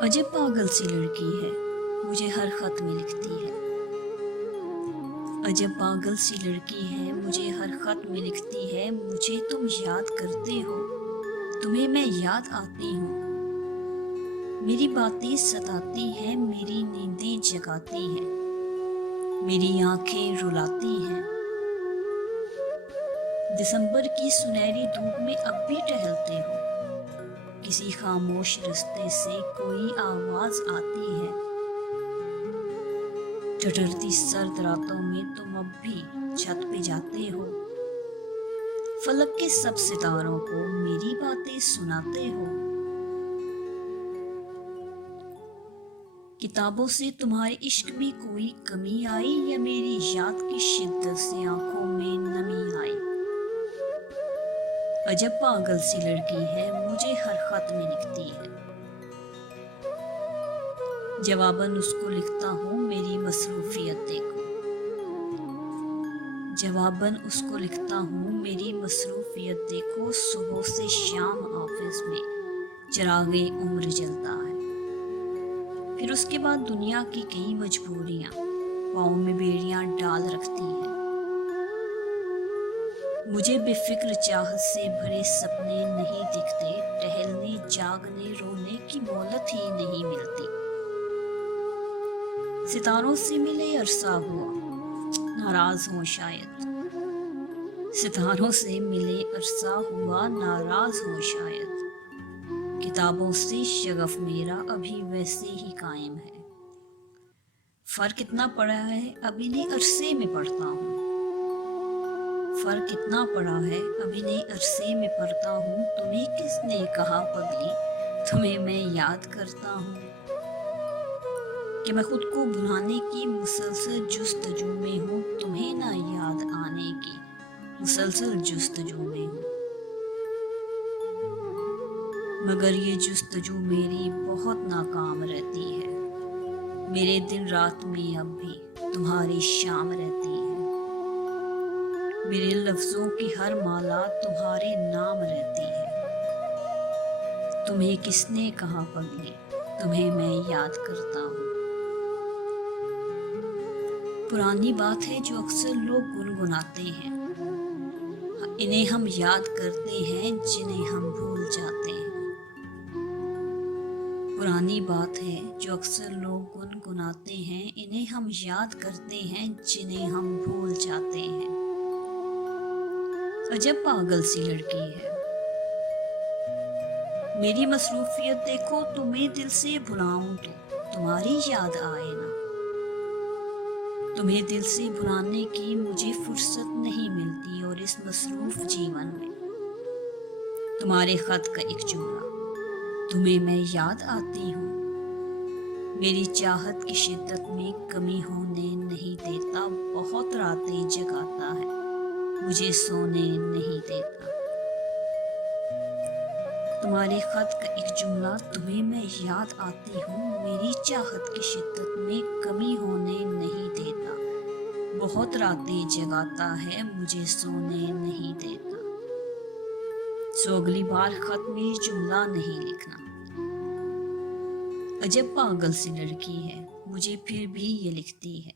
अजब पागल सी लड़की है, मुझे हर खत में लिखती है। अजब पागल सी लड़की है, मुझे हर खत में लिखती है। मुझे तुम याद करते हो, तुम्हें मैं याद आती हूँ। मेरी बातें सताती हैं, मेरी नींदें जगाती हैं, मेरी आंखें रुलाती हैं। दिसंबर की सुनहरी धूप में अब भी टहलते हो, किसी खामोश रास्ते से कोई आवाज आती है। ठठरती सर्द रातों में तुम अब भी छत पे जाते हो, फलक के सब सितारों को मेरी बातें सुनाते हो। किताबों से तुम्हारे इश्क में कोई कमी आई, या मेरी याद की शिद्दत से आंखों में नमी आई। अजब पागल सी लड़की है, मुझे हर खत में लिखती है। जवाबन उसको लिखता हूँ, मेरी मसरूफियत देखो। जवाबन उसको लिखता हूँ, मेरी मसरूफियत देखो। सुबह से शाम ऑफिस में चिरागे उम्र जलता है। फिर उसके बाद दुनिया की कई मजबूरियाँ पाँव में बेड़ियाँ डाल रखती हैं। मुझे बेफिक्र चाहत से भरे सपने नहीं दिखते, टहलने जागने रोने की मोहलत ही नहीं मिलती। सितारों से मिले अरसा हुआ, नाराज हो शायद। सितारों से मिले अरसा हुआ, नाराज हो शायद। किताबों से शगफ मेरा अभी वैसे ही कायम है। फर्क इतना पड़ा है, अभी नहीं अरसे में पढ़ता हूँ। फर्क इतना पड़ा है, अभी नहीं अरसे में पढ़ता हूँ। तुम्हें किसने कहा पगली, तुम्हें मैं याद करता हूँ। कि मैं खुद को भुलाने की मुसलसल जुस्तजू में हूँ, तुम्हें ना याद आने की मुसलसल जुस्तजू में हूँ। मगर ये जुस्तजू मेरी बहुत नाकाम रहती है। मेरे दिन रात में अब भी तुम्हारी शाम रहती है। मेरे लफ्जों की हर माला तुम्हारे नाम रहती है। तुम्हें किसने कहा पगली, तुम्हें मैं याद करता हूँ। पुरानी बात है जो अक्सर लोग गुनगुनाते हैं, इन्हें हम याद करते हैं जिन्हें हम भूल जाते हैं। पुरानी बात है जो अक्सर लोग गुनगुनाते हैं, इन्हें हम याद करते हैं जिन्हें हम भूल जाते हैं। अजब पागल सी लड़की है, मेरी मसरूफियत देखो। तुम्हें दिल से भुलाऊं तो तुम्हारी याद आए ना। तुम्हें दिल से भुलाने की मुझे फुर्सत नहीं मिलती, और इस मसरूफ जीवन में तुम्हारे खत का एक जुमला, तुम्हें मैं याद आती हूँ। मेरी चाहत की शिद्दत में कमी होने नहीं देता, बहुत रातें जगाता है, मुझे सोने नहीं देता। तुम्हारे खत का एक जुमला, तुम्हें मैं याद आती हूँ। मेरी चाहत की शिद्दत में कमी होने नहीं देता, बहुत रातें जगाता है, मुझे सोने नहीं देता। सो अगली बार खत में जुमला नहीं लिखना। अजब पागल सी लड़की है, मुझे फिर भी ये लिखती है।